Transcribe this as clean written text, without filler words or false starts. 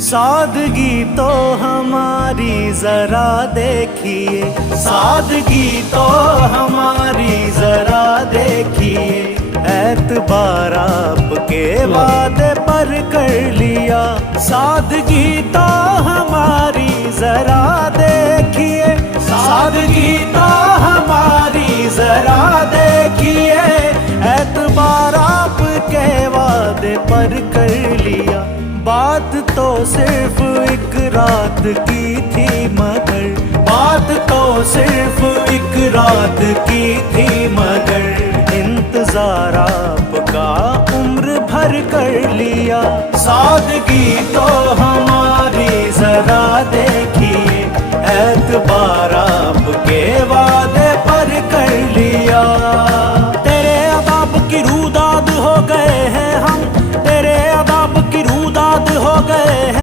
सादगी तो हमारी जरा देखिए, सादगी तो हमारी जरा देखिए, एतबार आपके वादे पर कर लिया। सादगी तो हमारी जरा देखिए, सादगी तो हमारी जरा देखिए, एतबार आपके वादे पर कर लिया। बात तो सिर्फ एक रात की थी मगर, बात तो सिर्फ एक रात की थी मगर, इंतजार आपका उम्र भर कर लिया। सादगी तो हमारी जरा देखिए, एतबार आपके वादे पर कर लिया। तेरे अदाब की रूदाद हो गए हैं हम, तेरे अदाब की रूदाद हो गए हैं।